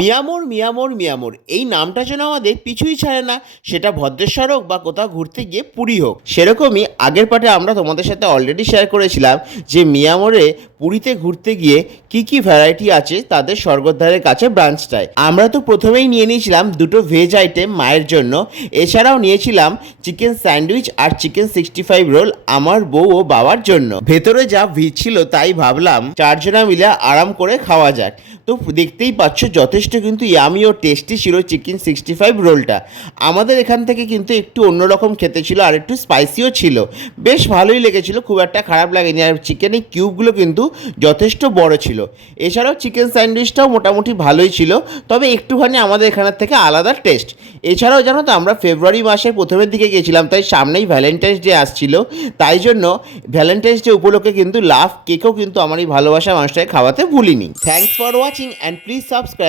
মিয়ামোর মিয়ামোর মিয়ামোর এই নামটা যেন আমাদের পিছুই ছাড়ে না, সেটা ভদ্রেশ্বর হোক বা কোথাও ঘুরতে গিয়ে পুরী হোক। সেরকমই আগের পার্টে আমরা তোমাদের সাথে অলরেডি শেয়ার করেছিলাম যে মিয়ামোরে পুরীতে ঘুরতে গিয়ে কি কি ভ্যারাইটি আছে তাদের স্বর্গদ্বারের কাছে ব্রাঞ্চটায়। আমরা তো প্রথমেই নিয়ে নিয়েছিলাম দুটো ভেজ আইটেম মায়ের জন্য, এছাড়াও নিয়েছিলাম চিকেন স্যান্ডউইচ আর চিকেন 65 রোল আমার বউ ও বাবার জন্য। ভেতরে যা ভিড় ছিল তাই ভাবলাম চারজনা মিলে আরাম করে খাওয়া যাক। তো দেখতেই পাচ্ছ যথেষ্ট কিন্তু ইয়ামি ও টেস্টি ছিল চিকেন 65 রোলটা। আমাদের এখান থেকে কিন্তু একটু অন্যরকম খেতে ছিল আর একটু স্পাইসিও ছিল, বেশ ভালোই লেগেছিল, খুব একটা খারাপ লাগেনি। আর চিকেনের কিউবগুলো কিন্তু যথেষ্ট বড় ছিল। এছাড়াও চিকেন স্যান্ডউইচটাও মোটামুটি ভালোই ছিল, তবে একটুখানি আমাদের এখানের থেকে আলাদা টেস্ট। এছাড়াও জানো তো আমরা ফেব্রুয়ারি মাসের প্রথমের দিকে গেছিলাম, তাই সামনেই ভ্যালেন্টাইন্স ডে আসছিল, তাই জন্য ভ্যালেন্টাইন্স ডে উপলক্ষে কিন্তু লাভ কেকও কিন্তু আমার এই ভালোবাসা মানুষটাকে খাওয়াতে ভুলিনি। Thanks for watching and please subscribe.